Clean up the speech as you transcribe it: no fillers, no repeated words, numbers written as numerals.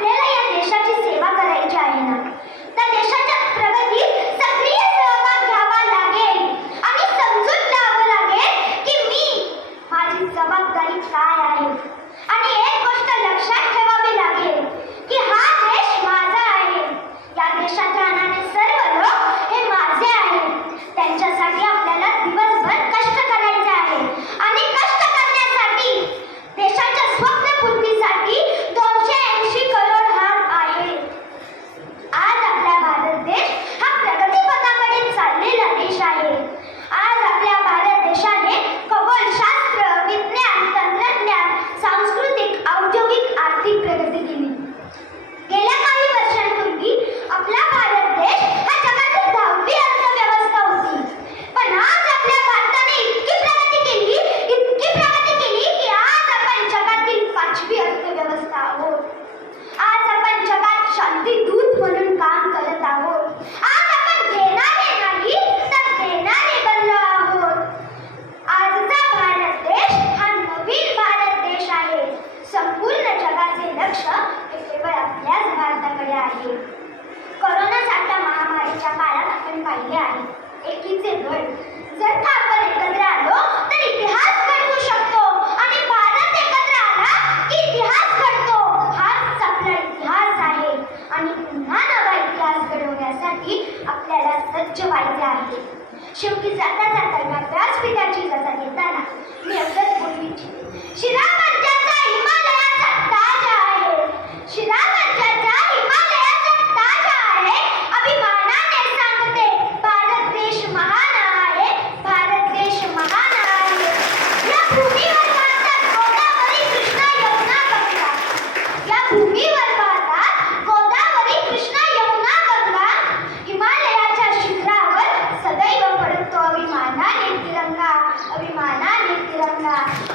आपल्याला या देशाची सेवा करायची आहे ना, त्या देशाच्या प्रगतीत सक्रिय सहभाग घ्यावा लागेल आणि समजून घ्यावं लागेल की माझी जबाबदारी काय आहे. आणि एक गोष्ट लक्षात ठेवावी लागेल की हा देश माझा आहे. या देशात राहणारे सर्व लोक हे माझे आहेत. त्यांच्यासाठी आपल्याला दिवसभर कष्ट करायचे आहे आणि कष्ट करण्यासाठी देशाच्या स्वप्नपूर्तीसाठी 280 करोड हात आहेत. आज आपला भारत देश हा प्रगतीपथाकडे चाललेला देश आहे. आज आपल्या भारत देशाने खगोलशास्त्र, विज्ञान, तंत्रज्ञान, सांस्कृतिक, औद्योगिक, आर्थिक प्रगती केली. गेल्या काही वर्षांपूर्वी आपला भारत देश हा जगातील 10वी अर्थव्यवस्था होती. पण आज आपल्या भारताने इतकी प्रगती केली की आज आपण जगातील 5वी अर्थव्यवस्था आहोत. आज आपण जगात शांतीदूत म्हणून काम करत आहोत. आज आपण घेणारे नाही तर देणारे बनलो आहोत. आजचा भारत देश हा नवीन भारत देश आहे. संपूर्ण जगाचे लक्ष हे केवळ आपल्याच भारताकडे आहे. कोरोनासारख्या महामारीच्या काळात आपण पाहिले आहे एकीचे बळ. जर का आपण एकत्र आलो तर इतिहास घडवू शकतो आणि भारत एकत्र आला की इतिहास घडतो. हाच आपला इतिहास आहे आणि पुन्हा नवा इतिहास घडवण्यासाठी आपल्याला सज्ज व्हायचे आहे. शेवटी जाता जाता या व्यासपीठाची रजा घेताना मी एवढंच बोलू इच्छिते. शिरागंजाचा हिमालयाचा ताज आहे. शिरागंजाचा हिमालयाचा ताज आहे. अभिमानाने सांगते भारत देश महान आहे. भारत देश महान आहे. या भूमीवर वाहतात गोदावरी, कृष्णा, यमुना, गंगा. या भूमीवर वाहतात गोदावरी, कृष्णा, यमुना, गंगा. हिमालयाच्या शिखरावर सदैव पडतो अभिमानाने तिरंगा, अभिमानाने तिरंगा.